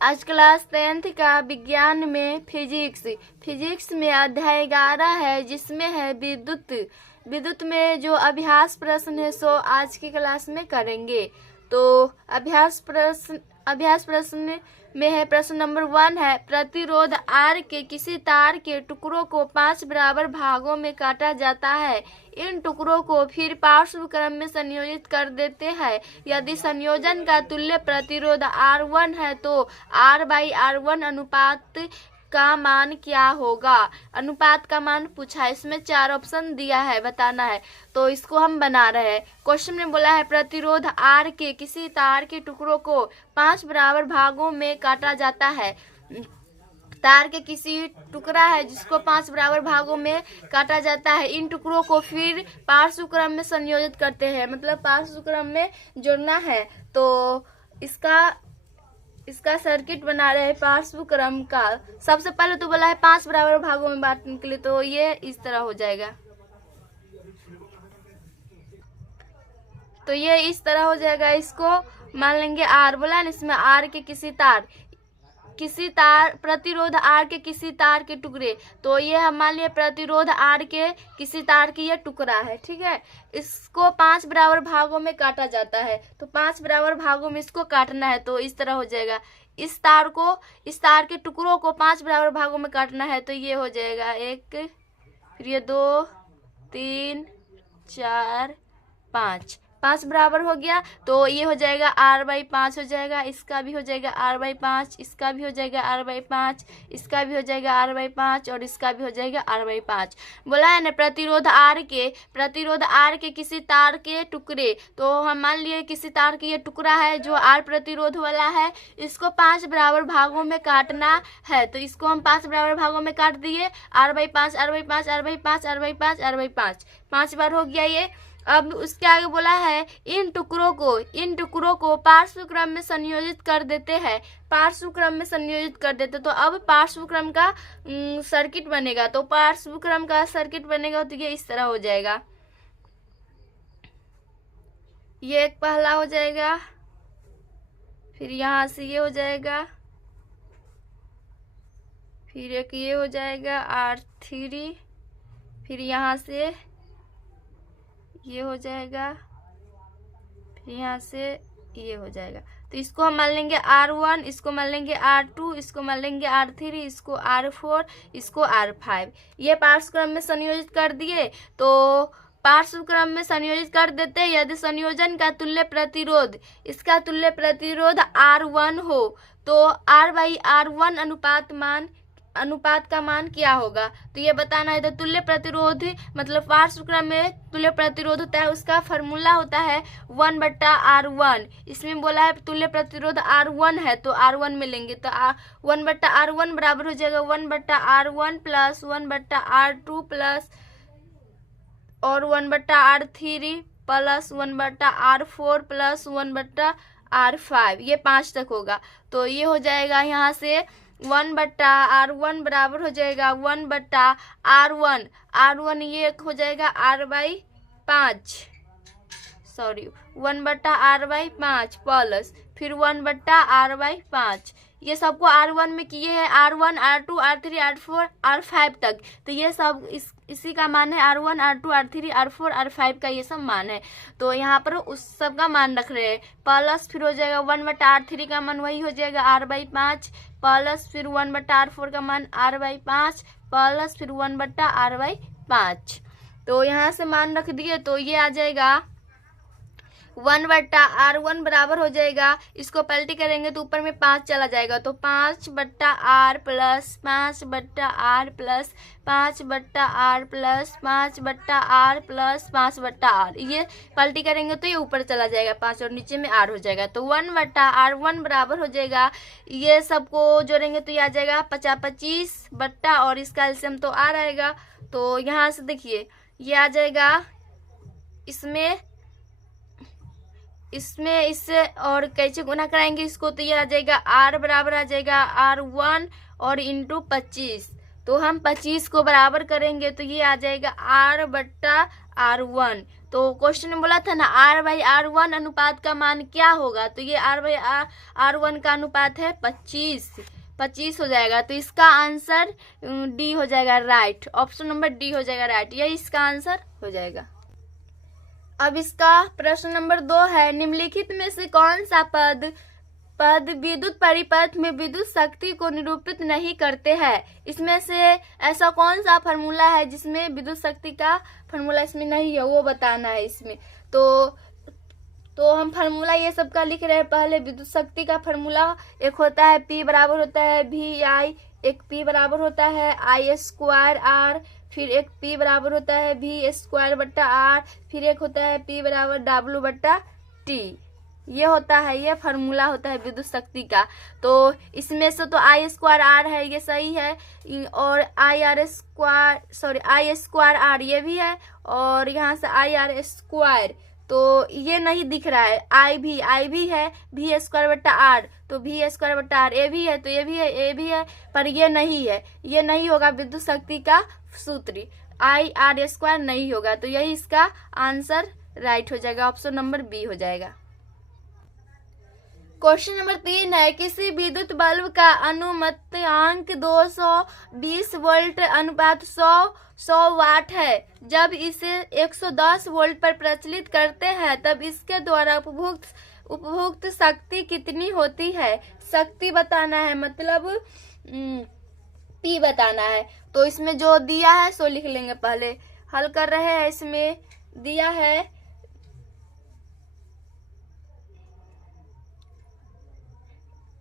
आज class 10th का विज्ञान में फिजिक्स में अध्याय 11 है, जिसमें है विद्युत में जो अभ्यास प्रश्न है सो आज की क्लास में करेंगे। तो अभ्यास प्रश्न में है, प्रश्न नंबर 1 है, प्रतिरोध R के किसी तार के टुकड़ों को 5 बराबर भागों में काटा जाता है। इन टुकड़ों को फिर पार्श्व क्रम में संयोजित कर देते हैं। यदि संयोजन का तुल्य प्रतिरोध R1 है तो R/R1 अनुपात का मान क्या होगा। अनुपात का मान पूछा है, इसमें 4 ऑप्शन दिया है, बताना है। तो इसको हम बना रहे हैं। क्वेश्चन में बोला है प्रतिरोध R के किसी तार के टुकड़ों को 5 बराबर भागों में काटा जाता है। तार के किसी टुकड़ा है जिसको 5 बराबर भागों में काटा जाता है। इन टुकड़ों को फिर पार्श्व क्रम में संयोजित करते हैं, मतलब पार्श्व क्रम में जोड़ना है। तो इसका सर्किट बना रहे हैं पार्श्व क्रम का। सबसे पहले तो बोला है 5 बराबर भागों में बांटने के लिए, तो ये इस तरह हो जाएगा। तो ये इस तरह हो जाएगा। इसको मान लेंगे R, बोला है इसमें R के किसी तार प्रतिरोध R के किसी तार के टुकड़े, तो ये हम मान लिए प्रतिरोध R के किसी तार की ये टुकड़ा है, ठीक है। इसको 5 बराबर भागों में काटा जाता है, तो 5 बराबर भागों में इसको काटना है। तो इस तरह हो जाएगा। इस तार के टुकड़ों को 5 बराबर भागों में काटना है, तो ये हो जाएगा 1, फिर ये 2, 3, 4, 5 बराबर हो गया। तो ये हो जाएगा R/5 हो जाएगा। इसका भी हो जाएगा R/5, इसका भी हो जाएगा R/5, इसका भी हो जाएगा R/5 और इसका भी हो जाएगा R/5। बोला है ना प्रतिरोध R के किसी तार के टुकड़े, तो हम मान लिए किसी तार की ये टुकड़ा है जो R प्रतिरोध वाला है। इसको 5 बराबर भागों में काटना है, तो इसको हम 5 बराबर भागों में काट दिए। R/5 R/5 R/5 R/5 R/5 5 बार हो गया ये। अब उसके आगे बोला है इन टुकड़ों को पार्श्व क्रम में संयोजित कर देते हैं। तो अब पार्श्व क्रम का सर्किट बनेगा। तो पार्श्व क्रम का सर्किट बनेगा तो ये इस तरह हो जाएगा। ये एक पहला हो जाएगा, फिर यहाँ से ये हो जाएगा, फिर एक ये हो जाएगा R3, फिर यहाँ से ये हो जाएगा, फिर यहाँ से ये हो जाएगा। तो इसको हम मान लेंगे R1, इसको मान लेंगे R2, इसको मान लेंगे R3, इसको R4, इसको R5। ये पार्श्व क्रम में संयोजित कर दिए। तो पार्श्व क्रम में संयोजित कर देते हैं। यदि संयोजन का तुल्य प्रतिरोध, इसका तुल्य प्रतिरोध R1 हो तो R/R1 अनुपात का मान क्या होगा। तो ये बताना है। तो तुल्य प्रतिरोध मतलब पार्श्व क्रम में तुल्य प्रतिरोध होता है, उसका फॉर्मूला होता है 1/R1। इसमें बोला है तुल्य प्रतिरोध R1 है तो R1 में लेंगे, तो 1/R1 बराबर हो जाएगा 1/R1 प्लस 1/R2 प्लस और 1/R3 plus 1/R4 plus 1/R5। ये 5 तक होगा। तो ये हो जाएगा यहाँ से 1/R1 बराबर हो जाएगा 1/R1 ये हो जाएगा R/5, 1/R/5 प्लस फिर 1/R/5। ये सबको R1 में किए हैं, R1 R2 R3 R4 R5 तक। तो ये सब इसी का मान है, R1 R2 R3 R4 R5 का ये सब मान है। तो यहाँ पर उस सब का मान रख रहे हैं। प्लस फिर हो जाएगा 1/R3 का मान वही हो जाएगा R/5 प्लस फिर 1/R4 का मान R/5 प्लस फिर 1/R/5। तो यहाँ से मान रख दिए। तो ये आ जाएगा 1/R1 बराबर हो जाएगा, इसको पलटी करेंगे तो ऊपर में 5 चला जाएगा। तो 5/R plus 5/R plus 5/R plus 5/R plus 5/R। ये पलटी करेंगे तो ये ऊपर चला जाएगा 5 और नीचे में R हो जाएगा। तो 1/R1 बराबर हो जाएगा, ये सबको जोड़ेंगे तो ये आ जाएगा 25 बट्टा और इसका एलसीएम तो R आएगा। तो यहाँ से देखिए ये आ जाएगा, इसमें इससे और कैसे गुना कराएंगे इसको, तो ये आ जाएगा R बराबर आ जाएगा R1 और इंटू 25 तो हम 25 को बराबर करेंगे तो ये आ जाएगा R/R1। तो क्वेश्चन में बोला था ना R/R1 अनुपात का मान क्या होगा, तो ये R/R1 का अनुपात है 25 हो जाएगा। तो इसका आंसर डी हो जाएगा राइट, ऑप्शन नंबर डी हो जाएगा राइट, यही इसका आंसर हो जाएगा। अब इसका प्रश्न नंबर 2 है, निम्नलिखित में से कौन सा पद विद्युत परिपथ में विद्युत शक्ति को निरूपित नहीं करते हैं। इसमें से ऐसा कौन सा फॉर्मूला है जिसमें विद्युत शक्ति का फॉर्मूला इसमें नहीं है, वो बताना है इसमें। तो हम फार्मूला ये सब का लिख रहे हैं। पहले विद्युत शक्ति का फार्मूला एक होता है P बराबर होता है VI, एक P बराबर होता है I²R, फिर एक P बराबर होता है V²/R, फिर एक होता है P बराबर W/T। ये होता है, ये फार्मूला होता है विद्युत शक्ति का। तो इसमें से तो I²R है, ये सही है, और I²R ये भी है, और यहाँ से IR², तो ये नहीं दिख रहा है। I भी है V²/R, तो V²/R ये भी है, तो ये भी है, ये भी है, पर ये नहीं है, ये नहीं होगा विद्युत शक्ति का सूत्र, IR² नहीं होगा। तो यही इसका आंसर राइट हो जाएगा, ऑप्शन नंबर बी हो जाएगा। क्वेश्चन नंबर 3 है, किसी विद्युत बल्ब का अनुमतांक 220 वोल्ट अनुपात 100 वाट है। जब इसे 110 वोल्ट पर प्रचलित करते हैं तब इसके द्वारा उपभोक्त शक्ति कितनी होती है। शक्ति बताना है, मतलब P बताना है। तो इसमें जो दिया है सो लिख लेंगे, पहले हल कर रहे हैं। इसमें दिया है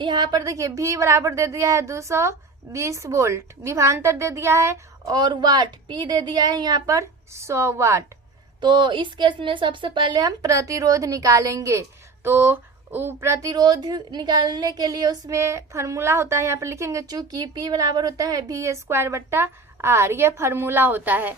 यहाँ पर देखिए V बराबर दे दिया है 220 वोल्ट, विभवांतर दे दिया है, और वाट P दे दिया है यहाँ पर 100 वाट। तो इस केस में सबसे पहले हम प्रतिरोध निकालेंगे। तो प्रतिरोध निकालने के लिए उसमें फार्मूला होता है, यहाँ पर लिखेंगे, चूंकि P बराबर होता है V²/R, ये फार्मूला होता है।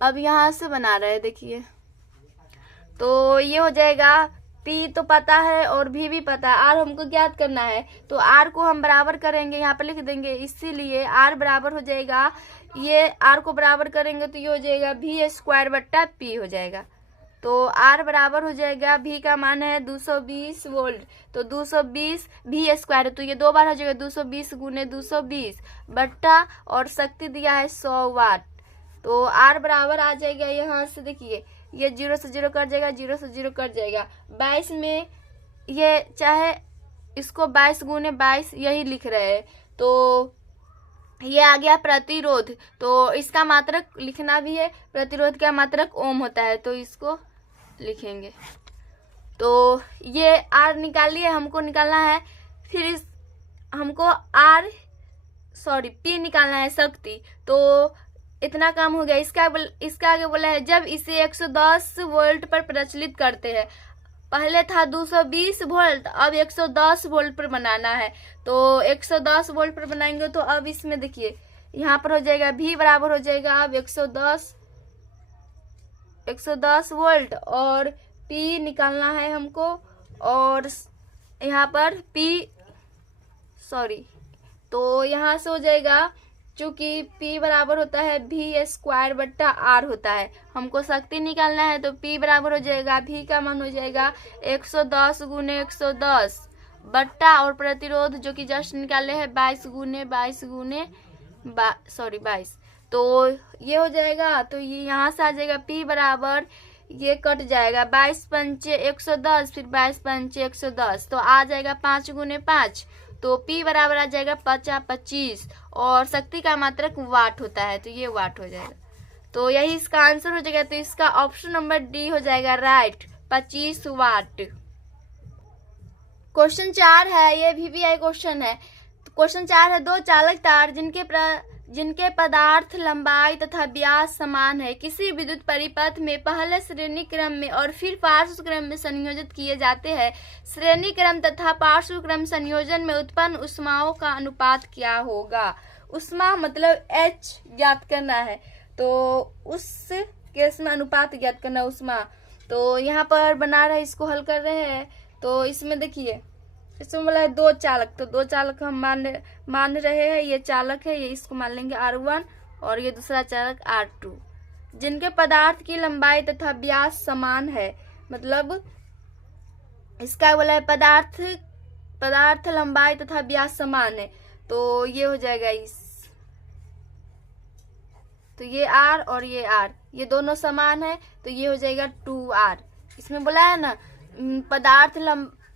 अब यहाँ से बना रहे हैं, देखिए, तो ये हो जाएगा, P तो पता है और V भी पता है, R हमको ज्ञात करना है। तो R को हम बराबर करेंगे, यहाँ पर लिख देंगे, इसीलिए R बराबर हो जाएगा, ये R को बराबर करेंगे तो ये हो जाएगा V²/P हो जाएगा। तो R बराबर हो जाएगा, V का मान है 220 वोल्ट, तो 220 V², तो ये दो बार हो जाएगा, 220 × 220 बट्टा, और शक्ति दिया है 100 वाट। तो R बराबर आ जाएगा, यहाँ से देखिए, ये 0 से 0 कट जाएगा, 0 से 0 कट जाएगा, 22 में ये चाहे इसको 22 × 22 यही लिख रहे हैं। तो ये आ गया प्रतिरोध, तो इसका मात्रक लिखना भी है, प्रतिरोध का मात्रक ओम होता है, तो इसको लिखेंगे। तो ये R निकाल लिए, हमको निकालना है, फिर हमको P निकालना है, शक्ति। तो इतना काम हो गया। इसका आगे बोला है, जब इसे 110 वोल्ट पर प्रचलित करते हैं। पहले था 220 वोल्ट, अब 110 वोल्ट पर बनाना है। तो 110 वोल्ट पर बनाएंगे, तो अब इसमें देखिए, यहाँ पर हो जाएगा V बराबर हो जाएगा अब 110 वोल्ट, और P निकालना है हमको, और यहाँ पर तो यहाँ से हो जाएगा, चूंकि P बराबर होता है V²/R होता है, हमको शक्ति निकालना है, तो P बराबर हो जाएगा, V का मान हो जाएगा 110 × 110 बट्टा, और प्रतिरोध जो कि जस्ट निकाले हैं 22 × 22, तो ये हो जाएगा। तो ये यहाँ से आ जाएगा P बराबर, ये कट जाएगा, 22 × 5 110, फिर 22 × 5 110, तो आ जाएगा 5 × 5, तो P बराबर आ जाएगा 25, और शक्ति का मात्रक वाट होता है, तो ये वाट हो जाएगा। तो यही इसका आंसर हो जाएगा। तो इसका ऑप्शन नंबर डी हो जाएगा राइट, 25 वाट। क्वेश्चन 4 है, ये VVI क्वेश्चन है। क्वेश्चन 4 है, दो चालक तार जिनके पदार्थ लंबाई तथा व्यास समान है किसी विद्युत परिपथ में पहले श्रेणी क्रम में और फिर पार्श्व क्रम में संयोजित किए जाते हैं। श्रेणी क्रम तथा पार्श्व क्रम संयोजन में उत्पन्न ऊष्माओं का अनुपात क्या होगा। ऊष्मा मतलब H ज्ञात करना है, तो उस केस में अनुपात ज्ञात करना ऊष्मा। तो यहाँ पर बना रहे, इसको हल कर रहे हैं। तो इसमें देखिए, इसमें बोला है 2 चालक, तो 2 चालक हम मान रहे हैं, ये चालक है, ये इसको मान लेंगे R1 और ये दूसरा चालक R2, जिनके पदार्थ की लंबाई तथा व्यास समान है। मतलब इसका बोला है पदार्थ लंबाई तथा व्यास समान है, तो ये हो जाएगा तो ये R और ये R, ये दोनों समान है, तो ये हो जाएगा 2R। इसमें बोला है ना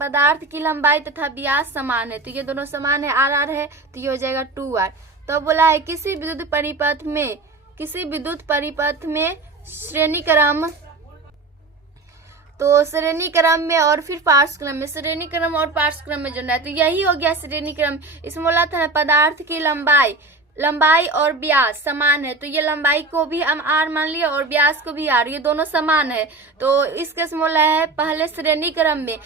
पदार्थ की लंबाई तथा व्यास समान है, तो ये दोनों समान है, R है, तो ये हो जाएगा 2R। तो बोला है किसी विद्युत परिपथ में श्रेणी क्रम, तो श्रेणी क्रम में और फिर पार्श्व क्रम में, श्रेणी क्रम और पार्श्व क्रम में जोड़ना है, तो यही हो गया श्रेणी क्रम। इसमें बोला था ना पदार्थ की लंबाई और व्यास समान है, तो ये लंबाई को भी हम R मान लिया और व्यास को भी R, ये दोनों समान है। तो इस केस में बोला है पहले श्रेणी क्रम में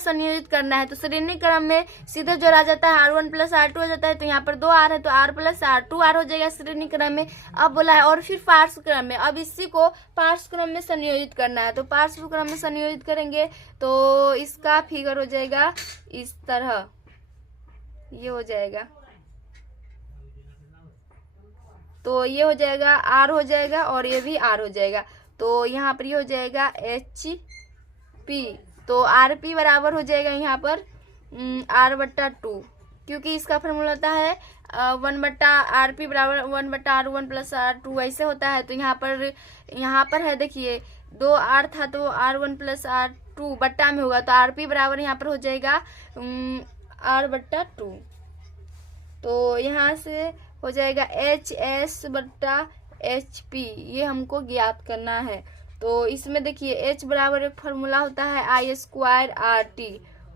संयोजित करना है, तो श्रेणी क्रम में सीधे जोड़ा जाता है, R1 प्लस R2 हो जाता है, तो यहाँ पर 2R है, तो R प्लस R2R हो जाएगा श्रेणी क्रम में। अब बोला है और फिर पार्श्व क्रम में, अब इसी को पार्श्व क्रम में संयोजित करना है, तो पार्श्व क्रम में संयोजित करेंगे तो इसका फिगर हो जाएगा इस तरह, ये हो जाएगा, तो ये हो जाएगा R हो जाएगा और ये भी R हो जाएगा, तो यहाँ पर ये हो जाएगा HP, तो RP बराबर हो जाएगा यहाँ पर R/2, क्योंकि इसका फॉर्मूला होता है 1/RP बराबर 1/R1 प्लस R2 ऐसे होता है। तो यहाँ पर है देखिए 2R था, तो R1 प्लस R2 बट्टा में होगा, तो RP बराबर यहाँ पर हो जाएगा R/2, तो यहाँ से हो जाएगा HS/HP, ये हमको ज्ञात करना है। तो इसमें देखिए H बराबर एक फॉर्मूला होता है I² RT,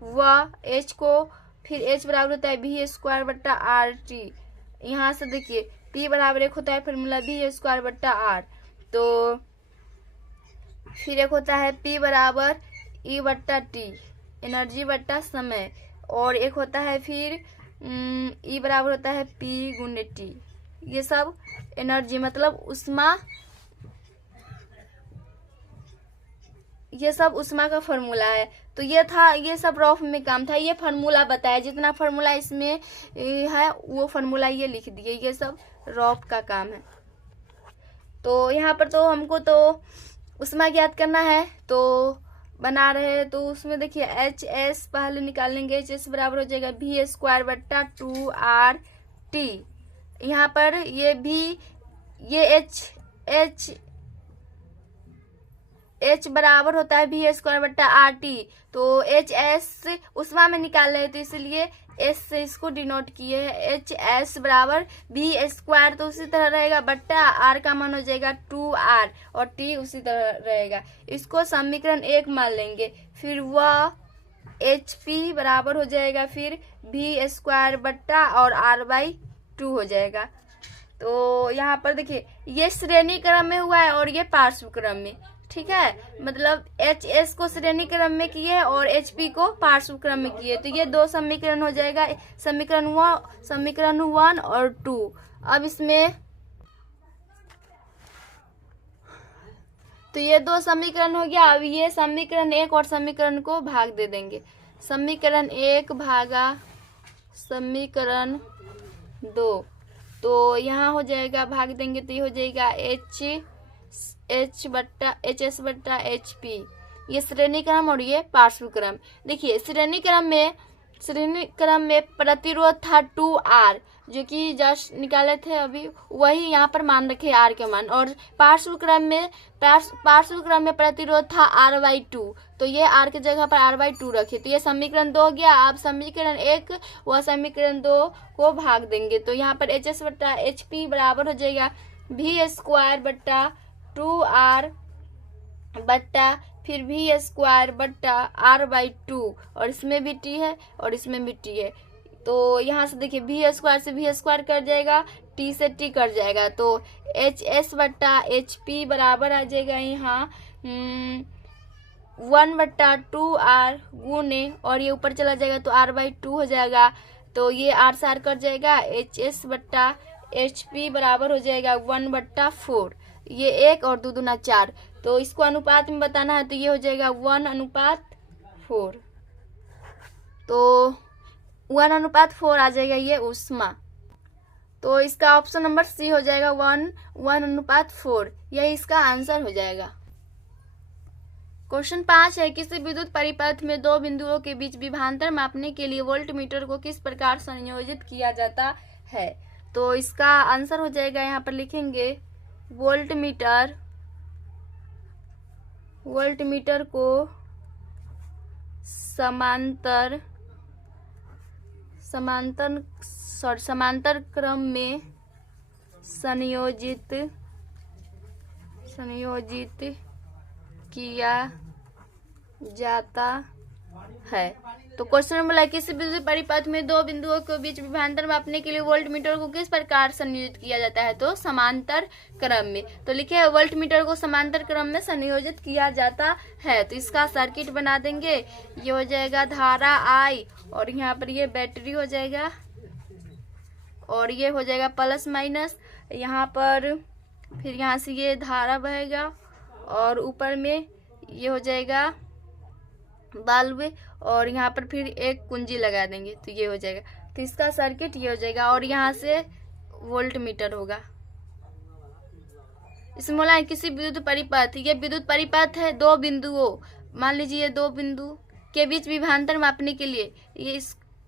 वह H को फिर H बराबर होता है V² RT। यहाँ से देखिए P बराबर एक होता है फॉर्मूला V² R, तो फिर एक होता है P बराबर E/T, एनर्जी बट्टा समय, और एक होता है फिर E बराबर होता है P×T, ये सब एनर्जी मतलब उष्मा, ये सब उष्मा का फॉर्मूला है। तो ये सब रफ में काम था, ये फार्मूला बताया, जितना फार्मूला इसमें है वो फार्मूला ये लिख दिए, ये सब रफ का काम है। तो यहाँ पर तो हमको तो उष्मा ज्ञात करना है, तो बना रहे हैं, तो उसमें देखिए HS पहले निकाल लेंगे, HS बराबर हो जाएगा V² 2RT। यहाँ पर ये H बराबर होता है V² RT, तो HS उष्मा में निकाल रहे हैं, तो इसलिए S से इसको डिनोट किए हैं, HS बराबर V², तो उसी तरह रहेगा बट्टा R का मान हो जाएगा 2R और T उसी तरह रहेगा। इसको समीकरण 1 मान लेंगे, फिर वह HP बराबर हो जाएगा फिर V² बट्टा और R/2 हो जाएगा। तो यहाँ पर देखिए ये श्रेणी क्रम में हुआ है और ये पार्श्व क्रम में, ठीक है, मतलब HS को श्रेणी क्रम में किए और HP को पार्श्व क्रम में किए, तो ये दो समीकरण हो जाएगा, समीकरण 1 और 2। अब इसमें तो ये दो समीकरण हो गया। अब ये समीकरण 1 और समीकरण को भाग दे देंगे, समीकरण 1 भागा समीकरण 2, तो यहाँ हो जाएगा भाग देंगे, तो ये हो जाएगा HS/HP, ये श्रेणी क्रम और ये पार्श्व क्रम। देखिए श्रेणी क्रम में प्रतिरोध था 2R, जो कि जस्ट निकाले थे अभी, वही यहाँ पर मान रखे R के मान, और पार्श्व क्रम में प्रतिरोध था R/2, तो ये R की जगह पर R/2 रखे, तो ये समीकरण 2 हो गया। अब समीकरण 1 व समीकरण 2 को भाग देंगे, तो यहाँ पर HS/HP बराबर हो जाएगा V² 2R बट्टा फिर V² बट्टा R/2, और इसमें भी T है और इसमें भी T है, तो यहाँ से देखिए V² से V² कट जाएगा, T से T कट जाएगा, तो HS/HP बराबर आ जाएगा यहाँ 1/2R गुने, और ये ऊपर चला जाएगा तो R/2 हो जाएगा, तो ये R से R कट जाएगा, HS/HP बराबर हो जाएगा 1/4, ये 1 और 2 दूना 4, तो इसको अनुपात में बताना है, तो ये हो जाएगा 1/4। तो 1:4 आ जाएगा ये ऊष्मा। तो इसका ऑप्शन नंबर सी हो जाएगा 1:4। यही इसका आंसर हो जाएगा। क्वेश्चन 5 है, किसी विद्युत परिपथ में दो बिंदुओं के बीच विभवांतर मापने के लिए वोल्टमीटर को किस प्रकार संयोजित किया जाता है। तो इसका आंसर हो जाएगा, यहाँ पर लिखेंगे वोल्टमीटर को समांतर क्रम में संयोजित किया जाता है। तो क्वेश्चन नंबर है, किसी विद्युत परिपथ में दो बिंदुओं के बीच विभवांतर मापने के लिए वोल्टमीटर को किस प्रकार संयोजित किया जाता है। तो समांतर क्रम में। तो लिखे वोल्टमीटर को समांतर क्रम में संयोजित किया जाता है। तो इसका सर्किट बना देंगे। ये हो जाएगा धारा I और यहाँ पर ये बैटरी हो जाएगा और ये हो जाएगा प्लस माइनस। यहाँ पर फिर यहाँ से ये धारा बहेगा और ऊपर में ये हो जाएगा बल्ब और यहाँ पर फिर एक कुंजी लगा देंगे तो ये हो जाएगा। तो इसका सर्किट ये हो जाएगा और यहाँ से वोल्टमीटर होगा। इसमें बोला है किसी विद्युत परिपथ, ये विद्युत परिपथ है दो बिंदुओं, मान लीजिए दो बिंदु के बीच विभवांतर मापने के लिए ये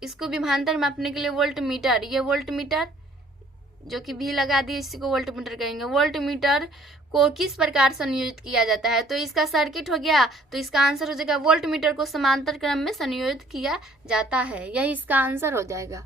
इसको विभवांतर मापने के लिए वोल्टमीटर, ये वोल्टमीटर जो कि भी लगा दिए इसी को वोल्टमीटर कहेंगे। वोल्टमीटर को किस प्रकार संयोजित किया जाता है। तो इसका सर्किट हो गया। तो इसका आंसर हो जाएगा वोल्टमीटर को समांतर क्रम में संयोजित किया जाता है। यही इसका आंसर हो जाएगा।